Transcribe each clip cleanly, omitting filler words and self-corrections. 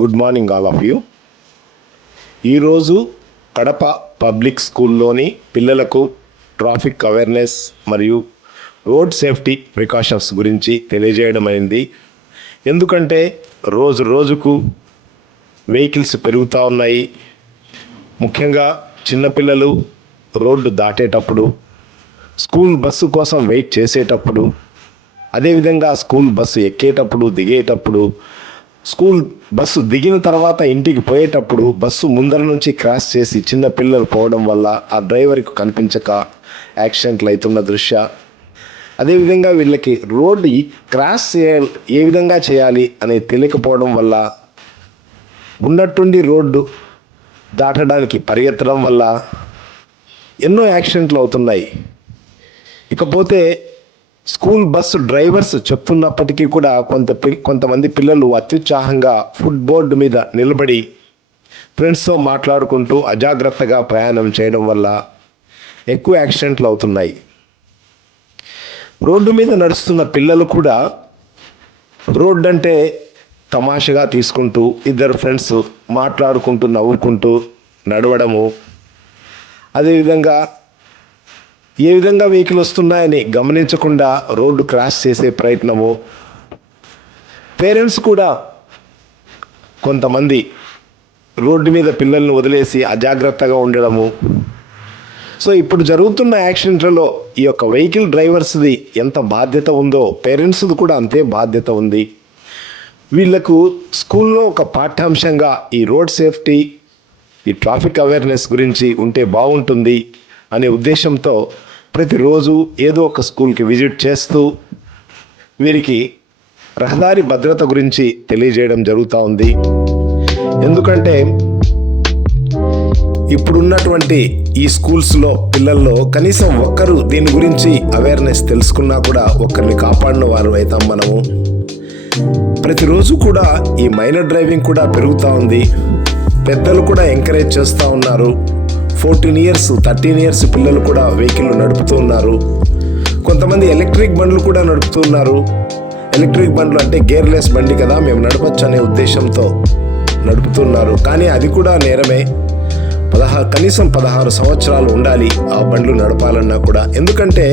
Good morning all of you. ఈరోజు Kadapa public స్కూల్లోని పిల్లలకు ట్రాఫిక్ అవేర్నెస్ మరియు రోడ్ సేఫ్టీ ప్రికాషన్స్ గురించి తెలియజేయడం అయింది. ఎందుకంటే రోజు రోజుకు వెహికల్స్ పెరుగుతూ ఉన్నాయి. ముఖ్యంగా చిన్నపిల్లలు రోడ్డు దాటేటప్పుడు, స్కూల్ బస్సు కోసం వెయిట్ చేసేటప్పుడు, అదేవిధంగా స్కూల్ బస్సు ఎక్కేటప్పుడు, దిగేటప్పుడు, స్కూల్ బస్సు దిగిన తర్వాత ఇంటికి పోయేటప్పుడు బస్సు ముందర నుంచి క్రాస్ చేసి చిన్న పిల్లలు పోవడం వల్ల ఆ డ్రైవర్కి కనిపించక యాక్సిడెంట్లు అవుతున్న దృశ్య. అదేవిధంగా వీళ్ళకి రోడ్డు క్రాస్ ఏ విధంగా చేయాలి అనేది తెలియకపోవడం వల్ల ఉన్నట్టుండి రోడ్డు దాటడానికి పరిగెత్తడం వల్ల ఎన్నో యాక్సిడెంట్లు అవుతున్నాయి. ఇకపోతే స్కూల్ బస్సు డ్రైవర్స్ చెప్తున్నప్పటికీ కూడా కొంతమంది పిల్లలు అత్యుత్సాహంగా ఫుట్ బోర్డు మీద నిలబడి ఫ్రెండ్స్తో మాట్లాడుకుంటూ అజాగ్రత్తగా ప్రయాణం చేయడం వల్ల ఎక్కువ యాక్సిడెంట్లు అవుతున్నాయి. రోడ్డు మీద నడుస్తున్న పిల్లలు కూడా రోడ్డు అంటే తమాషగా తీసుకుంటూ ఇద్దరు ఫ్రెండ్స్ మాట్లాడుకుంటూ నవ్వుకుంటూ నడవడము, అదేవిధంగా ఏ విధంగా వెహికల్ వస్తున్నాయని గమనించకుండా రోడ్డు క్రాస్ చేసే ప్రయత్నము. పేరెంట్స్ కూడా కొంతమంది రోడ్డు మీద పిల్లల్ని వదిలేసి అజాగ్రత్తగా ఉండడము. సో ఇప్పుడు జరుగుతున్న యాక్సిడెంట్లలో ఈ యొక్క వెహికల్ డ్రైవర్స్ది ఎంత బాధ్యత ఉందో పేరెంట్స్ది కూడా అంతే బాధ్యత ఉంది. వీళ్లకు స్కూల్లో ఒక పాఠ్యాంశంగా ఈ రోడ్ సేఫ్టీ, ఈ ట్రాఫిక్ అవేర్నెస్ గురించి ఉంటే బాగుంటుంది అనే ఉద్దేశంతో ప్రతిరోజు ఏదో ఒక స్కూల్కి విజిట్ చేస్తూ వీరికి రహదారి భద్రత గురించి తెలియజేయడం జరుగుతూ ఉంది. ఎందుకంటే ఇప్పుడున్నటువంటి ఈ స్కూల్స్లో పిల్లల్లో కనీసం ఒక్కరు దీని గురించి అవేర్నెస్ తెలుసుకున్నా కూడా ఒక్కరిని కాపాడిన వారు అవుతాం మనము. ప్రతిరోజు కూడా ఈ మైనర్ డ్రైవింగ్ కూడా పెరుగుతూ ఉంది. పెద్దలు కూడా ఎంకరేజ్ చేస్తూ ఉన్నారు. 14 ఇయర్స్ 13 ఇయర్స్ పిల్లలు కూడా వెహికల్ నడుపుతూ ఉన్నారు. కొంతమంది ఎలక్ట్రిక్ బండ్లు కూడా నడుపుతూ ఉన్నారు. ఎలక్ట్రిక్ బండ్లు అంటే గేర్లెస్ బండి కదా, మేము నడపచ్చు అనే ఉద్దేశంతో నడుపుతున్నారు. కానీ అది కూడా నేరమే. కనీసం 16 సంవత్సరాలు ఉండాలి ఆ బండ్లు నడపాలన్నా కూడా. ఎందుకంటే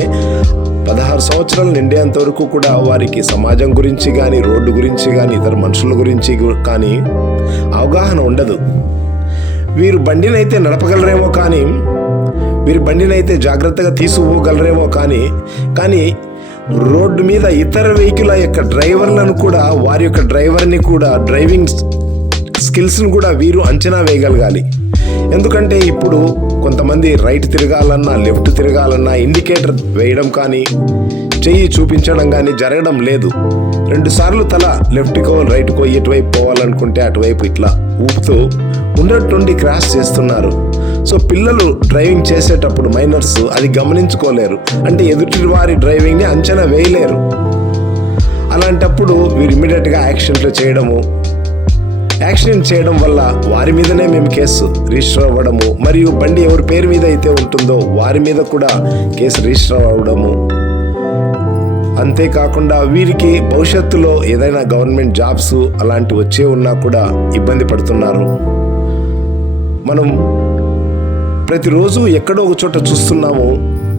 16 సంవత్సరాలు నిండేంత వరకు కూడా వారికి సమాజం గురించి కానీ, రోడ్డు గురించి కానీ, ఇతర మనుషుల గురించి కానీ అవగాహన ఉండదు. వీరు బండినైతే నడపగలరేమో కానీ, వీరి బండినైతే జాగ్రత్తగా తీసుకుపోగలరేమో కానీ రోడ్డు మీద ఇతర వెహికల్ యొక్క డ్రైవర్లను కూడా, వారి యొక్క డ్రైవర్ని కూడా, డ్రైవింగ్ స్కిల్స్ని కూడా వీరు అంచనా వేయగలగాలి. ఎందుకంటే ఇప్పుడు కొంతమంది రైట్ తిరగాలన్నా, లెఫ్ట్ తిరగాలన్నా ఇండికేటర్ వేయడం కానీ, చెయ్యి చూపించడం కానీ జరగడం లేదు. 2 సార్లు తల లెఫ్ట్కో రైట్కో ఎటువైపు పోవాలనుకుంటే అటువైపు ఇట్లా ఊపుతూ ఉన్నట్టుండి క్రాష్ చేస్తున్నారు. సో పిల్లలు డ్రైవింగ్ చేసేటప్పుడు మైనర్స్ అది గమనించుకోలేరు. అంటే ఎదుటి వారి డ్రైవింగ్ని అంచనా వేయలేరు. అలాంటప్పుడు వీరు ఇమ్మీడియట్గా యాక్సిడెంట్ చేయడం వల్ల వారి మీదనే మేము కేసు రిజిస్టర్ అవ్వడము, మరియు బండి ఎవరి పేరు మీద అయితే ఉంటుందో వారి మీద కూడా కేసు రిజిస్టర్ అవ్వడము. అంతేకాకుండా వీరికి భవిష్యత్తులో ఏదైనా గవర్నమెంట్ జాబ్స్ అలాంటివి వచ్చే ఉన్నా కూడా ఇబ్బంది పడుతున్నారు. మనం ప్రతిరోజు ఎక్కడో ఒక చోట చూస్తున్నాము,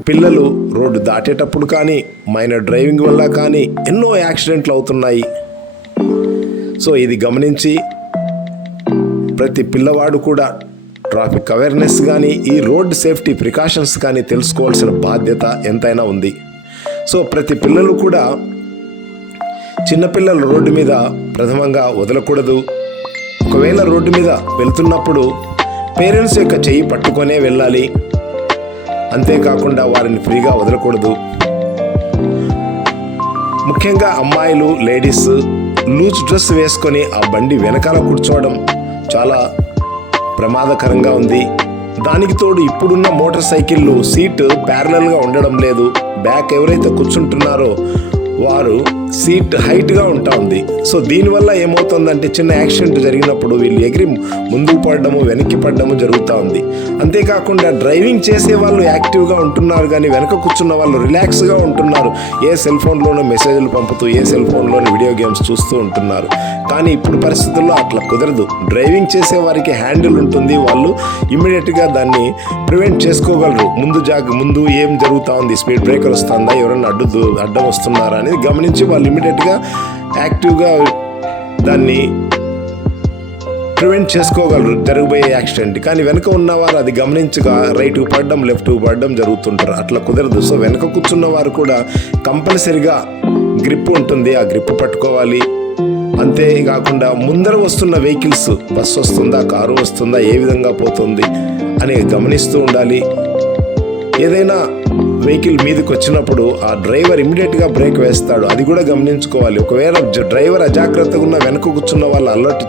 పిల్లలు రోడ్డు దాటేటప్పుడు కానీ, మైనర్ డ్రైవింగ్ వల్ల కానీ ఎన్నో యాక్సిడెంట్లు అవుతున్నాయి. సో ఇది గమనించి ప్రతి పిల్లవాడు కూడా ట్రాఫిక్ అవేర్నెస్ కానీ, ఈ రోడ్ సేఫ్టీ ప్రికాషన్స్ కానీ తెలుసుకోవాల్సిన బాధ్యత ఎంతైనా ఉంది. సో ప్రతి పిల్లలు కూడా చిన్నపిల్లలు రోడ్డు మీద ప్రథమంగా వదలకూడదు. ఒకవేళ రోడ్డు మీద వెళ్తున్నప్పుడు పేరెంట్స్ యొక్క చెయ్యి పట్టుకొనే వెళ్ళాలి. అంతేకాకుండా వారిని ఫ్రీగా వదలకూడదు. ముఖ్యంగా అమ్మాయిలు, లేడీస్ లూజ్ డ్రెస్ వేసుకొని ఆ బండి వెనకాల కూర్చోవడం చాలా ప్రమాదకరంగా ఉంది. దానికి తోడు ఇప్పుడున్న మోటార్ సైకిళ్ళు సీటు ప్యారలల్గా ఉండడం లేదు. బ్యాక్ ఎవరైతే కూర్చుంటున్నారో వారు సీట్ హైట్గా ఉంటా ఉంది. సో దీనివల్ల ఏమవుతుందంటే చిన్న యాక్సిడెంట్ జరిగినప్పుడు వీళ్ళు ఎగిరి ముందుకు పడడము వెనక్కి పడడము జరుగుతూ ఉంది. అంతేకాకుండా డ్రైవింగ్ చేసే వాళ్ళు యాక్టివ్గా ఉంటున్నారు, కానీ వెనక కూర్చున్న వాళ్ళు రిలాక్స్గా ఉంటున్నారు. ఏ సెల్ ఫోన్లోనూ మెసేజ్లు పంపుతూ ఏ సెల్ ఫోన్లోనూ వీడియో గేమ్స్ చూస్తూ ఉంటున్నారు. కానీ ఇప్పుడు పరిస్థితుల్లో అట్లా కుదరదు. డ్రైవింగ్ చేసే వారికి హ్యాండిల్ ఉంటుంది, వాళ్ళు ఇమ్మీడియట్గా దాన్ని ప్రివెంట్ చేసుకోగలరు. ముందు ఏం జరుగుతూ ఉంది, స్పీడ్ బ్రేకర్ వస్తుందా, ఎవరైనా అడ్డం వస్తున్నారా అనేది గమనించి వాళ్ళు ఇమ్మీడియట్గా యాక్టివ్గా దాన్ని ప్రివెంట్ చేసుకోగలరు జరగబోయే యాక్సిడెంట్. కానీ వెనక ఉన్నవారు అది గమనించగా రైట్కు పడడం లెఫ్ట్కు పడడం జరుగుతుంటారు. అట్లా కుదరదు. సో వెనక కూర్చున్న వారు కూడా కంపల్సరిగా గ్రిప్ ఉంటుంది, ఆ గ్రిప్ పట్టుకోవాలి. అంతేకాకుండా ముందర వస్తున్న వెహికల్స్, బస్సు వస్తుందా, కారు వస్తుందా, ఏ విధంగా పోతుంది అని గమనిస్తూ ఉండాలి. ఏదైనా వెహికల్ మీదకి వచ్చినప్పుడు ఆ డ్రైవర్ ఇమ్మీడియట్గా బ్రేక్ వేస్తాడు, అది కూడా గమనించుకోవాలి. ఒకవేళ డ్రైవర్ అజాగ్రత్తగా ఉన్న వెనక కూర్చున్న వాళ్ళు అలర్ట్